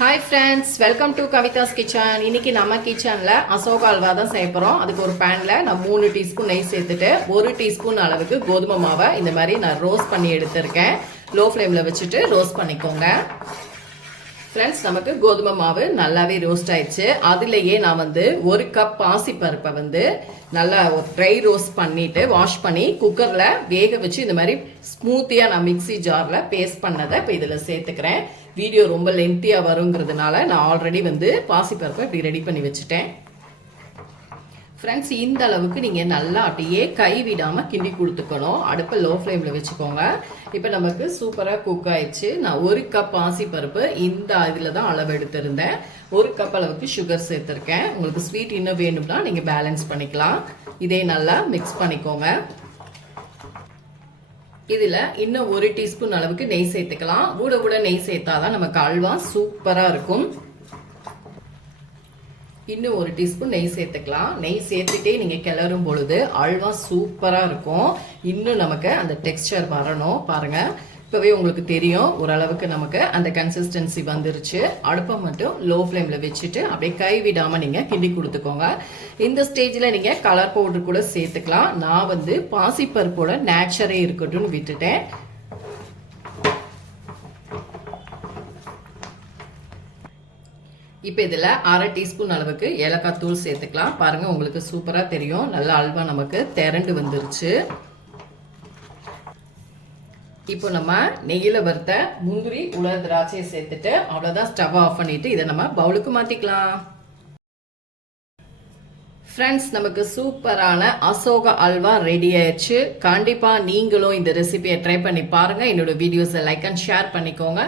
Hi friends, welcome to Kavitha's kitchen. இன்னைக்கு நம்ம கிச்சனில் அசோகா அல்வா தான் செய்ய போகிறோம். அதுக்கு ஒரு பேனில் நான் 3 டீஸ்பூன் நெய் சேர்த்துட்டு 1 டீஸ்பூன் அளவுக்கு கோதுமை மாவை இந்த மாதிரி நான் ரோஸ்ட் பண்ணி எடுத்திருக்கேன். லோ ஃப்ளேமில் வச்சுட்டு ரோஸ்ட் பண்ணிக்கோங்க. ஃப்ரெண்ட்ஸ், நமக்கு கோதுமை மாவு நல்லாவே ரோஸ்ட் ஆயிடுச்சு. அதுலேயே நான் 1 கப் பாசிப்பருப்பை நல்லா ட்ரை ரோஸ்ட் பண்ணிட்டு வாஷ் பண்ணி குக்கரில் வேக வச்சு இந்த மாதிரி ஸ்மூத்தியாக நான் மிக்சி ஜாரில் பேஸ்ட் பண்ணதை இப்போ இதில் சேர்த்துக்கிறேன். வீடியோ ரொம்ப லென்த்தியாக வருங்கிறதுனால நான் ஆல்ரெடி பாசிப்பருப்பை இப்படி ரெடி பண்ணி வச்சுட்டேன். ஃப்ரெண்ட்ஸ், இந்த அளவுக்கு நீங்கள் நல்லா அப்படியே கை விடாமல் கிண்டி கொடுத்துக்கணும். அடுப்பை லோ ஃப்ளேமில் வச்சுக்கோங்க. இப்போ நமக்கு சூப்பராக குக் ஆயிடுச்சு. நான் 1 கப் பாசிப்பருப்பு இந்த இதில் தான் அளவு எடுத்திருந்தேன். 1 கப் அளவுக்கு சுகர் சேர்த்துருக்கேன். உங்களுக்கு ஸ்வீட் இன்னும் வேணும்னா நீங்கள் பேலன்ஸ் பண்ணிக்கலாம். இதே நல்லா மிக்ஸ் பண்ணிக்கோங்க. இதில் இன்னும் 1 டீஸ்பூன் அளவுக்கு நெய் சேர்த்துக்கலாம். கூட நெய் சேர்த்தாதான் நமக்கு அல்வா சூப்பராக இருக்கும். இன்னும் 1 டீஸ்பூன் நெய் சேர்த்துக்கலாம். நெய் சேர்த்துட்டே நீங்கள் கிளறும் பொழுது அல்வா சூப்பராக இருக்கும். இன்னும் நமக்கு அந்த டெக்ஸ்சர் வரணும். பாருங்கள், இப்போவே உங்களுக்கு தெரியும் ஓரளவுக்கு நமக்கு அந்த கன்சிஸ்டன்சி வந்துருச்சு. அடுப்பை மட்டும் லோ ஃப்ளேமில் வச்சுட்டு அப்படியே கை விடாமல் நீங்கள் கிண்டி கொடுத்துக்கோங்க. இந்த ஸ்டேஜில் நீங்கள் கலர் பவுடர் கூட சேர்த்துக்கலாம். நான் பாசிப்பருப்போட நேச்சரே இருக்கட்டும்னு விட்டுட்டேன். இப்போ இதில் 1/2 டீஸ்பூன் அளவுக்கு ஏலக்காய் தூள் சேர்த்துக்கலாம். பாருங்கள், உங்களுக்கு சூப்பராக தெரியும். நல்ல அல்வா நமக்கு திரண்டு வந்துருச்சு. இப்போ நம்ம நெய்யில் வறுத்த முந்திரி உலர் திராட்சையை சேர்த்துட்டு அவ்வளோதான், ஸ்டவ் ஆஃப் பண்ணிட்டு இதை நம்ம பவுலுக்கு மாற்றிக்கலாம். ஃப்ரெண்ட்ஸ், நமக்கு சூப்பரான அசோகா அல்வா ரெடி ஆயிடுச்சு. கண்டிப்பாக நீங்களும் இந்த ரெசிபியை ட்ரை பண்ணி பாருங்கள். என்னோட வீடியோஸை லைக் அண்ட் ஷேர் பண்ணிக்கோங்க.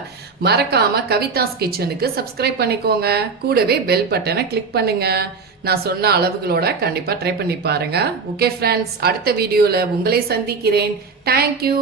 மறக்காமல் கவிதாஸ் கிச்சனுக்கு சப்ஸ்கிரைப் பண்ணிக்கோங்க. கூடவே பெல் பட்டனை கிளிக் பண்ணுங்கள். நான் சொன்ன அளவுகளோட கண்டிப்பாக ட்ரை பண்ணி பாருங்கள். ஓகே ஃப்ரெண்ட்ஸ், அடுத்த வீடியோவில் உங்களை சந்திக்கிறேன். தேங்க்யூ.